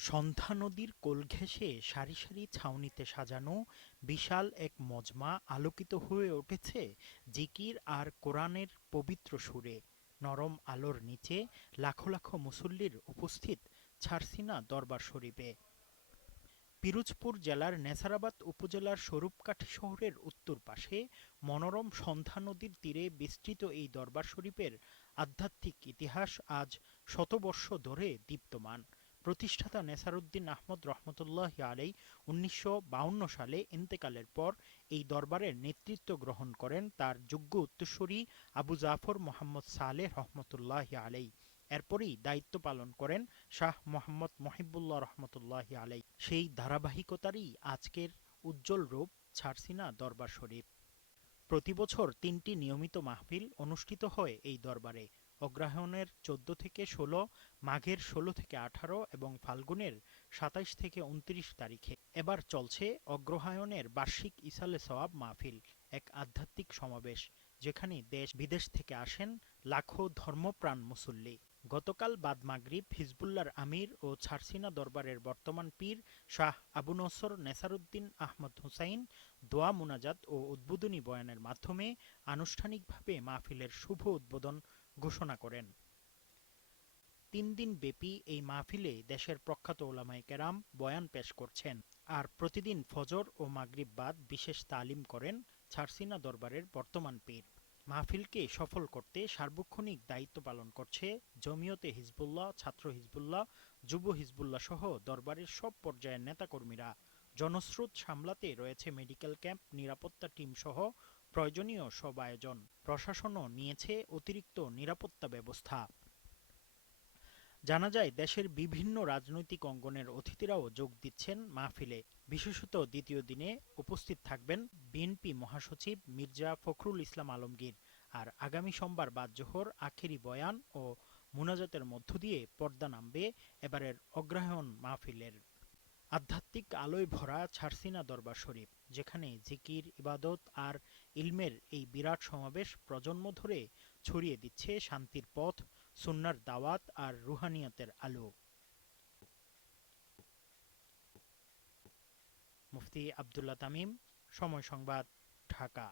সন্ধ্যা নদীর কোল ঘেঁষে সারি সারি ছাউনিতে সাজানো বিশাল এক মজমা আলোকিত হয়ে উঠেছে জিকির আর কোরআনের পবিত্র সুরে। নরম আলোর নিচে লাখো লাখো মুসল্লির উপস্থিত ছারসিনা দরবার শরীফে। পিরোজপুর জেলার নেসারাবাদ উপজেলার স্বরূপকাঠি শহরের উত্তর পাশে মনোরম সন্ধ্যা নদীর তীরে বিস্তৃত এই দরবার শরীফের আধ্যাত্মিক ইতিহাস আজ শতবর্ষ ধরে দীপ্তমান। প্রতিষ্ঠাতা নেসারউদ্দিন আহমদ রহমতুল্লাহ আলাই উনিশশো সালে ইন্তেকালের পর এই দরবারের নেতৃত্ব গ্রহণ করেন তার যোগ্য উত্তরসূরি আবু জাফর মোহাম্মদ সালেহ রহমতুল্লাহ আলাই এরপরই দায়িত্ব পালন করেন শাহ মোহাম্মদ মহিবুল্লাহ রহমতুল্লাহ আলাই সেই ধারাবাহিকতারই আজকের উজ্জ্বল রূপ ছারসিনা দরবার শরীফ। প্রতি বছর তিনটি নিয়মিত মাহফিল অনুষ্ঠিত হয় এই দরবারে। অগ্রহায়ণের চোদ্দ থেকে ষোলো, মাঘের ষোলো থেকে আঠারো এবং ফাল্গুনের সাতাইশ থেকে উনত্রিশ তারিখে। এবার চলছে অগ্রহায়ণের বার্ষিক ইসালে সওয়াব মাহফিল, এক আধ্যাত্মিক সমাবেশ, যেখানে দেশ বিদেশ থেকে আসেন লাখো ধর্মপ্রাণ মুসল্লি। গতকাল বাদ মাগরিব হিজবুল্লার আমির ও ছারসিনা দরবারের বর্তমান পীর শাহ আবু নসর নেসারুদ্দিন আহমদ হুসাইন দোয়া মুনাজাত ও উদ্বোধনী বয়ানের মাধ্যমে আনুষ্ঠানিকভাবে মাহফিলের শুভ উদ্বোধন ঘোষণা করেন। তিন দিন ব্যাপী এই মাহফিলে দেশের প্রখ্যাত ওলামায়ে কেরাম বয়ান পেশ করছেন। আর প্রতিদিন ফজর ও মাগরিব বাদ বিশেষ তালিম করেন ছারসিনা দরবারের বর্তমান পীর। মাহফিলকে সফল করতে সার্বক্ষণিক দায়িত্ব পালন করছে জমিয়তে হিজবুল্লাহ, ছাত্র হিজবুল্লাহ, যুব হিজবুল্লাহ সহ দরবারের সব পর্যায়ের নেতাকর্মীরা। জনস্রোত সামলাতে রয়েছে মেডিকেল ক্যাম্প, নিরাপত্তা টিম সহ প্রয়োজনীয় সব আয়োজন প্রশাসনও নিয়েছে অতিরিক্ত নিরাপত্তা ব্যবস্থা। জানা যায়, দেশের বিভিন্ন রাজনৈতিক অঙ্গনের অতিথিরাও যোগ দিচ্ছেন মাহফিলে। বিশেষত দ্বিতীয় দিনে উপস্থিত থাকবেন বিএনপি মহাসচিব মির্জা ফখরুল ইসলাম আলমগীর আর আগামী সোমবার বাদ জোহর আখেরি বয়ান ও মুনাজাতের মধ্য দিয়ে পর্দা নামবে এবারের অগ্রহায়ণ মাহফিলের। আধ্যাত্মিক আলোয় ভরা ছারসিনা দরবার শরীফ, যেখানে জিকির, ইবাদত আর ইলমের এই বিরাট সমাবেশ প্রজন্ম ধরে ছড়িয়ে দিচ্ছে শান্তির পথ, সুন্নার দাওয়াত আর রুহানিয়াতের আলো। মুফতি আবদুল্লাহ তামিম, সময় সংবাদ, ঢাকা।